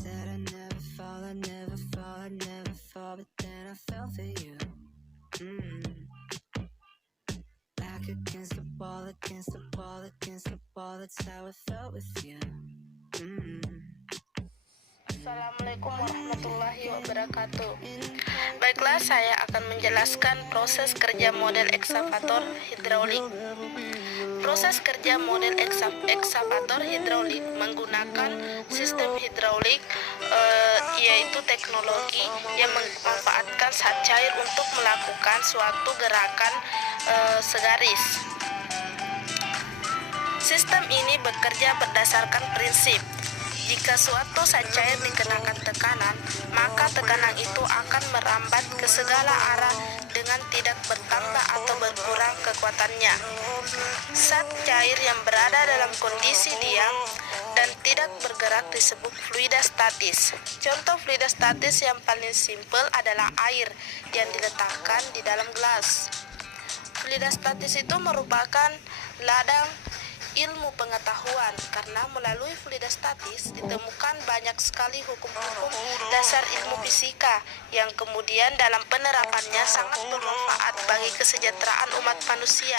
said I never fall, I never fall, I never fall, but then I fell for you. Back against the wall, against the wall, against the wall, that's how it felt with you. Assalamualaikum warahmatullahi wabarakatuh. Baiklah, saya akan menjelaskan proses kerja model ekskavator hidraulik. Proses kerja model ekskavator hidraulik menggunakan sistem hidraulik, yaitu teknologi yang memanfaatkan zat cair untuk melakukan suatu gerakan segaris. Sistem ini bekerja berdasarkan prinsip: jika suatu zat cair dikenakan tekanan, maka tekanan itu akan merambat ke segala arah dengan tidak bertambah atau berkurang kekuatannya. Zat cair yang berada dalam kondisi diam dan tidak bergerak disebut fluida statis. Contoh fluida statis yang paling simpel adalah air yang diletakkan di dalam gelas. Fluida statis itu merupakan ladang ilmu pengetahuan, karena melalui fluida statis ditemukan banyak sekali hukum-hukum dasar ilmu fisika yang kemudian dalam penerapannya sangat bermanfaat bagi kesejahteraan umat manusia.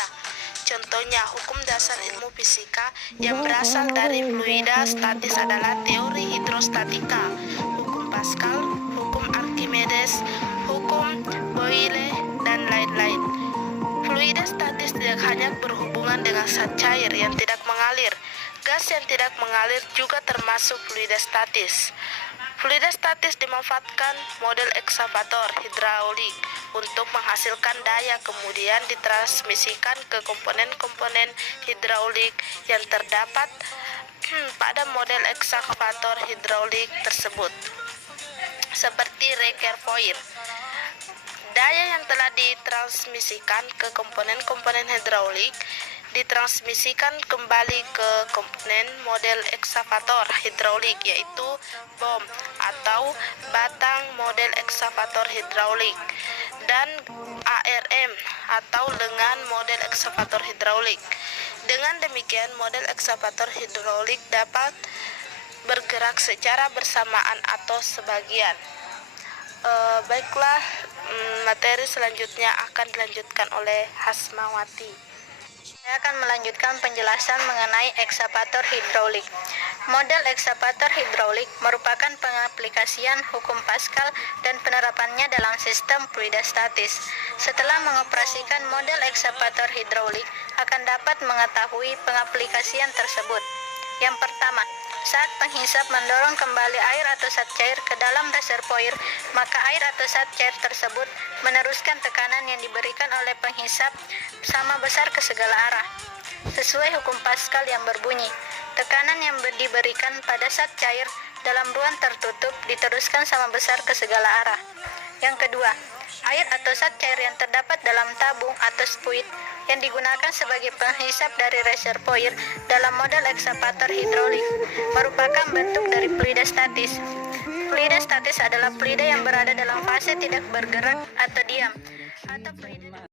Contohnya, hukum dasar ilmu fisika yang berasal dari fluida statis adalah teori hidrostatika, hukum Pascal, hukum Archimedes, hukum Boyle, dan lain-lain. Fluida statis tidak hanya berhubungan dengan zat cair yang tidak mengalir. Gas yang tidak mengalir juga termasuk fluida statis. Fluida statis dimanfaatkan model ekskavator hidraulik untuk menghasilkan daya, kemudian ditransmisikan ke komponen-komponen hidraulik yang terdapat pada model ekskavator hidraulik tersebut, seperti reservoir. Daya yang telah ditransmisikan ke komponen-komponen hidraulik ditransmisikan kembali ke komponen model ekskavator hidraulik, yaitu bom atau batang model ekskavator hidraulik, dan ARM atau lengan model ekskavator hidraulik. Dengan demikian, model ekskavator hidraulik dapat bergerak secara bersamaan atau sebagian. Baiklah, materi selanjutnya akan dilanjutkan oleh Hasmawati. Saya akan melanjutkan penjelasan mengenai ekskavator hidraulik. Model ekskavator hidraulik merupakan pengaplikasian hukum Pascal dan penerapannya dalam sistem fluida statis. Setelah mengoperasikan model ekskavator hidraulik, akan dapat mengetahui pengaplikasian tersebut. Yang pertama, saat penghisap mendorong kembali air atau zat cair ke dalam reservoir, maka air atau zat cair tersebut meneruskan tekanan yang diberikan oleh penghisap sama besar ke segala arah. Sesuai hukum Pascal yang berbunyi, tekanan yang diberikan pada zat cair dalam ruang tertutup diteruskan sama besar ke segala arah. Yang kedua, air atau zat cair yang terdapat dalam tabung atau spuit yang digunakan sebagai penghisap dari reservoir dalam model ekskavator hidraulik merupakan bentuk dari fluida statis. Fluida statis adalah fluida yang berada dalam fase tidak bergerak atau diam, atau fluida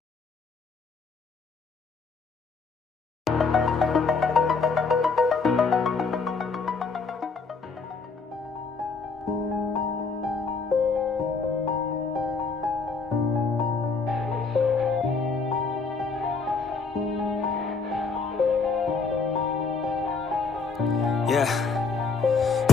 Yeah.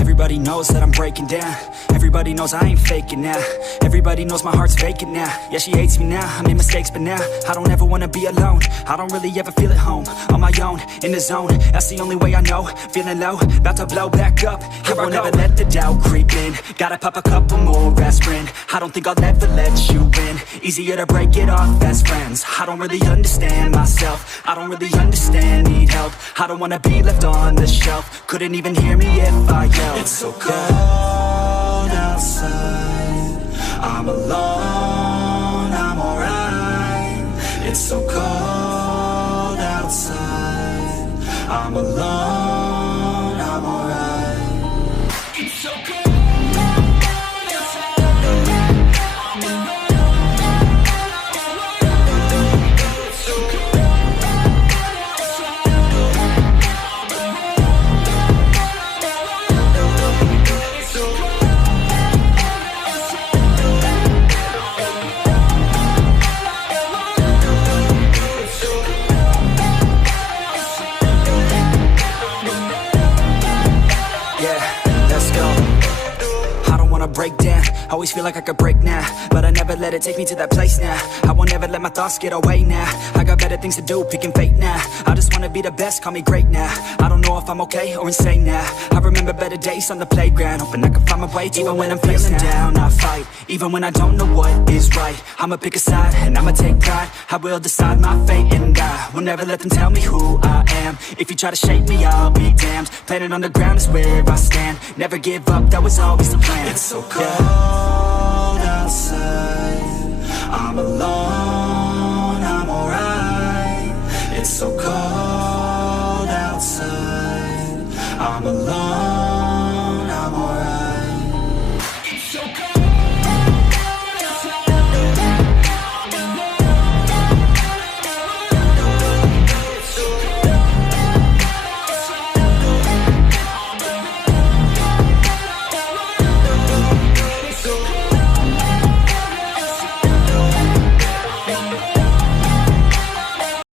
Everybody knows that I'm breaking down. Everybody knows I ain't faking now. Everybody knows my heart's vacant now. Yeah, she hates me now, I made mistakes, but now I don't ever wanna be alone. I don't really ever feel at home. On my own, in the zone, that's the only way I know. Feeling low, about to blow back up. I won't ever let the doubt creep in. Gotta pop a couple more aspirin. I don't think I'll ever let you in. Easier to break it off best friends. I don't really understand myself. I don't really understand, need help. I don't wanna be left on the shelf. Couldn't even hear me if I yelled. It's so cold outside, I'm alone, I'm alright. It's so cold outside, I'm alone, I'm alright. It's so cold. So let's go. I don't wanna break down, always feel like I could break now, but I never let it take me to that place now. I won't ever let my thoughts get away now. I got better things to do, picking fate now. I just wanna be the best, call me great now. I don't know if I'm okay or insane now. I remember better days on the playground, hoping I can find my way to even when I'm feeling down. I fight, even when I don't know what is right. I'ma pick a side, and I'ma take pride. I will decide my fate, and I will never let them tell me who I am. If you try to shake me, I'll be damned. Planet on the ground is where I stand. Never give up, that was always the plan. It's so cold outside, I'm alone, I'm alright. It's so cold outside, I'm alone.